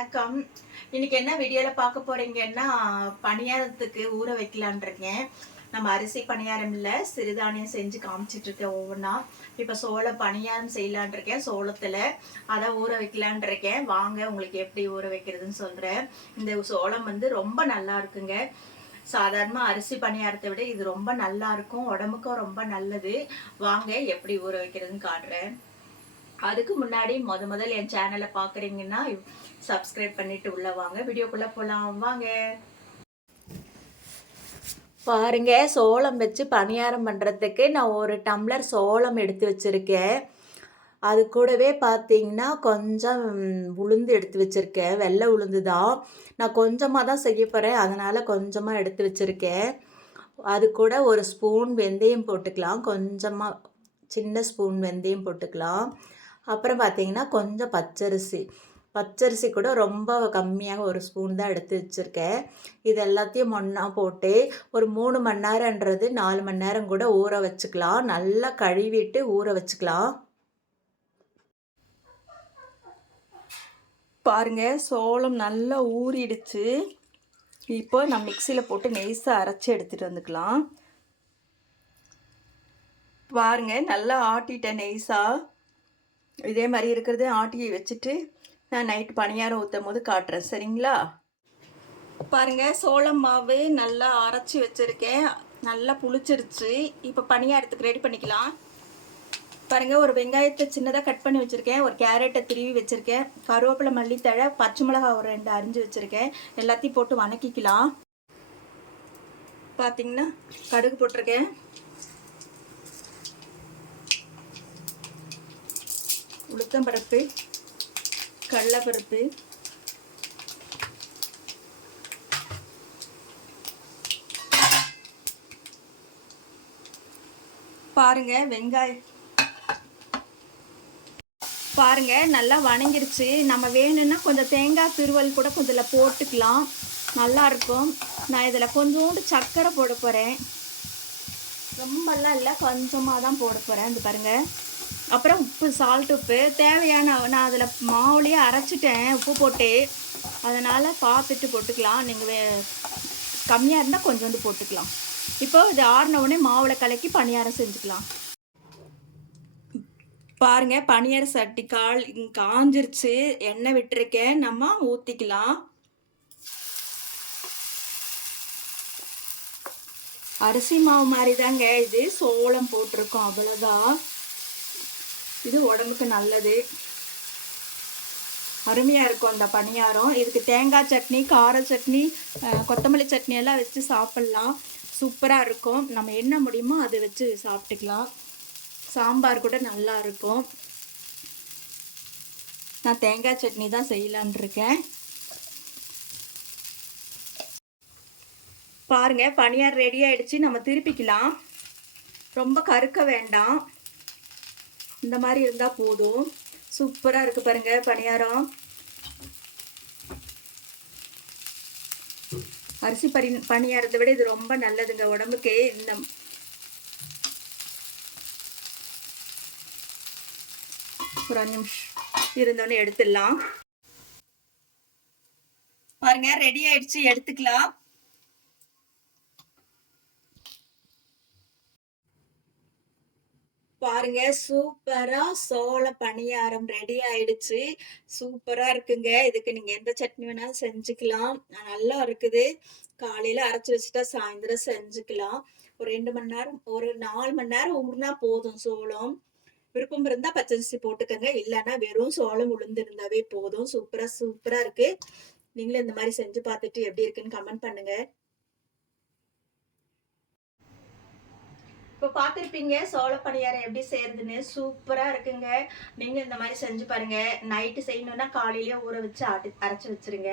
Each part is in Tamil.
வணக்கம். இன்னைக்கு என்ன வீடியோவில் பார்க்க போறீங்கன்னா பணியாரத்துக்கு ஊற வைக்கலான் இருக்கேன். நம்ம அரிசி பணியாரம் இல்லை சிறுதானியம் செஞ்சு காமிச்சிட்டு இருக்கேன் ஒவ்வொன்றா இப்போ சோள பணியாரம் செய்யலான் இருக்கேன் சோளத்தில். அதை ஊற வைக்கலான் இருக்கேன். வாங்க உங்களுக்கு எப்படி ஊற வைக்கிறதுன்னு சொல்கிறேன் இந்த சோளம் வந்து ரொம்ப நல்லா இருக்குங்க. சாதாரணமாக அரிசி பணியாரத்தை விட இது ரொம்ப நல்லா இருக்கும். உடம்புக்கும் ரொம்ப நல்லது. வாங்க எப்படி ஊற வைக்கிறதுன்னு காட்டுறேன். அதுக்கு முன்னாடி முத முதல் என் சேனலை பார்க்குறீங்கன்னா சப்ஸ்கிரைப் பண்ணிட்டு உள்ளே வாங்க. வீடியோக்குள்ளே போகலாம் வாங்க. பாருங்க சோளம் வச்சு பணியாரம் பண்ணுறதுக்கு நான் ஒரு டம்ளர் சோளம் எடுத்து வச்சுருக்கேன். அது கூடவே பார்த்தீங்கன்னா கொஞ்சம் உளுந்து எடுத்து வச்சுருக்கேன். வெள்ளை உளுந்து தான். நான் கொஞ்சமாக தான் செய்ய போகிறேன் அதனால் கொஞ்சமாக எடுத்து வச்சுருக்கேன். அது கூட ஒரு ஸ்பூன் வெந்தயம் போட்டுக்கலாம். கொஞ்சமாக சின்ன ஸ்பூன் வெந்தயம் போட்டுக்கலாம். அப்புறம் பார்த்தீங்கன்னா கொஞ்சம் பச்சரிசி. பச்சரிசி கூட ரொம்ப கம்மியாக ஒரு ஸ்பூன் தான் எடுத்து வச்சுருக்கேன். இது எல்லாத்தையும் ஒன்றா போட்டு ஒரு மூணு மணி நேரன்றது நாலு மணி நேரம் கூட ஊற வச்சுக்கலாம். நல்லா கழுவிட்டு ஊற வச்சுக்கலாம். பாருங்கள் சோளம் நல்லா ஊறிடுச்சு. இப்போ நான் மிக்சியில் போட்டு நெய்ஸாக அரைச்சி எடுத்துகிட்டு வந்துக்கலாம். பாருங்கள் நல்லா ஆட்டிட்டேன் நெய்ஸாக இதே மாதிரி இருக்கிறது ஆட்டியை வச்சுட்டு நான் நைட் பணியாரம் ஊற்றும் போது காட்டுறேன். சரிங்களா? பாருங்க சோளம் மாவு நல்லா அரைச்சி வச்சுருக்கேன். நல்லா புளிச்சிருச்சு. இப்போ பணியாரத்துக்கு ரெடி பண்ணிக்கலாம். பாருங்க ஒரு வெங்காயத்தை சின்னதாக கட் பண்ணி வச்சுருக்கேன். ஒரு கேரட்டை திருவி வச்சுருக்கேன். கருவேப்பிலை மல்லித்தழை பச்சை மிளகாய் ஒரு ரெண்டு அரிஞ்சு வச்சுருக்கேன். எல்லாத்தையும் போட்டு வணக்கிக்கலாம். பார்த்தீங்கன்னா கடுகு போட்டிருக்கேன். உளுத்தம்பருப்பு கடலைப்பருப்பு பாருங்க வெங்காயம். பாருங்க நல்லா வணங்கிருச்சு. நம்ம வேணும்னா கொஞ்சம் தேங்காய் திருவல் கூட கொஞ்சம் இதில் போட்டுக்கலாம். நல்லா இருக்கும். நான் இதில் கொஞ்சோண்டு சர்க்கரை போட போகிறேன் ரொம்பலாம் இல்லை கொஞ்சமாக தான் போட போகிறேன் இது பாருங்கள் அப்புறம் உப்பு சால்ட் உப்பு. தேவையான நான் அதில் மாவுலேயே அரைச்சிட்டேன். உப்பு போட்டு. அதனால் பார்த்துட்டு போட்டுக்கலாம். நீங்கள் கம்மியாக இருந்தால் கொஞ்சோண்டு போட்டுக்கலாம். இப்போ இது ஆறின உடனே மாவில் கலக்கி பணியாரம் செஞ்சுக்கலாம். பாருங்கள் பணியார சட்டி கால் காஞ்சிருச்சு. எண்ணெய் விட்டுருக்கேன். நம்ம ஊற்றிக்கலாம் அரிசி மாவு மாதிரி தாங்க இது. சோளம் போட்டிருக்கோம். அவ்வளோதான் இது உடம்புக்கு நல்லது. அருமையாக இருக்கும் அந்த பணியாரம். இதுக்கு தேங்காய் சட்னி கார சட்னி கொத்தமல்லி சட்னி எல்லாம் வச்சு சாப்பிட்லாம். சூப்பராக இருக்கும். நம்ம என்ன முடியுமோ அதை வச்சு சாப்பிட்டுக்கலாம். சாம்பார் கூட நல்லா இருக்கும். நான் தேங்காய் சட்னி தான் செய்யலான் இருக்கேன். பாருங்கள் பனியார் ரெடி ஆகிடுச்சு நம்ம திருப்பிக்கலாம். ரொம்ப கருக்க வேண்டாம். இந்த மாதிரி இருந்தால் போதும். சூப்பராக இருக்குது பாருங்க பணியாரம். அரிசி பரி பணியாரத்தை விட இது ரொம்ப நல்லதுங்க உடம்புக்கு. இந்த ஒரு அஞ்சு நிமிஷம் இருந்தோன்னே எடுத்துடலாம். பாருங்க ரெடி ஆயிடுச்சு எடுத்துக்கலாம். பாருங்க சூப்பரா சோள பணியாரம் ரெடி ஆயிடுச்சு. சூப்பரா இருக்குங்க. இதுக்கு நீங்க எந்த சட்னி வேணாலும் செஞ்சுக்கலாம். நல்லா இருக்குது. காலையில அரைச்சு வச்சுட்டா சாயந்தரம் செஞ்சுக்கலாம். ஒரு ரெண்டு மணி நேரம் ஒரு நாலு மணி நேரம் ஊர்னா போதும் சோளம். விருப்பம் இருந்தா பச்சரிசி போட்டுக்கோங்க. இல்லைன்னா வெறும் சோளம் உளுந்து இருந்தாவே போதும். சூப்பரா சூப்பரா இருக்கு. நீங்களும் இந்த மாதிரி செஞ்சு பார்த்துட்டு எப்படி இருக்குன்னு கமெண்ட் பண்ணுங்க. இப்போ பார்த்துருப்பீங்க சோள பணியாரம் எப்படி செய்யறதுன்னு சூப்பராக இருக்குங்க. நீங்கள் இந்த மாதிரி செஞ்சு பாருங்கள் நைட்டு செய்யணுன்னா காலையிலேயே ஊற வச்சு ஆட்டி அரைச்சி வச்சிருங்க.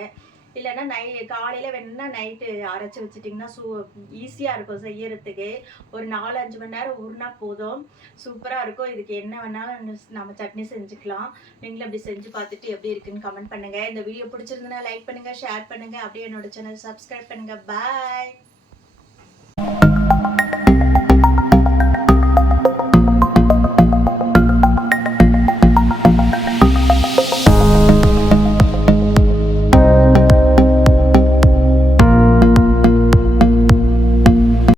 இல்லைன்னா நை காலையில் வேணும்னா நைட்டு அரைச்சி வச்சிட்டிங்கன்னா சூ ஈஸியாக இருக்கும் செய்யறதுக்கு. ஒரு நாலு அஞ்சு மணி நேரம் ஊறினா போதும். சூப்பராக இருக்கும். இதுக்கு என்ன வேணாலும் நம்ம சட்னி செஞ்சுக்கலாம். நீங்களும் அப்படி செஞ்சு பார்த்துட்டு எப்படி இருக்குன்னு கமெண்ட் பண்ணுங்கள் இந்த வீடியோ பிடிச்சிருந்தனா லைக் பண்ணுங்கள் ஷேர் பண்ணுங்கள் அப்படியே என்னோட சேனல் சப்ஸ்கிரைப் பண்ணுங்கள் பாய்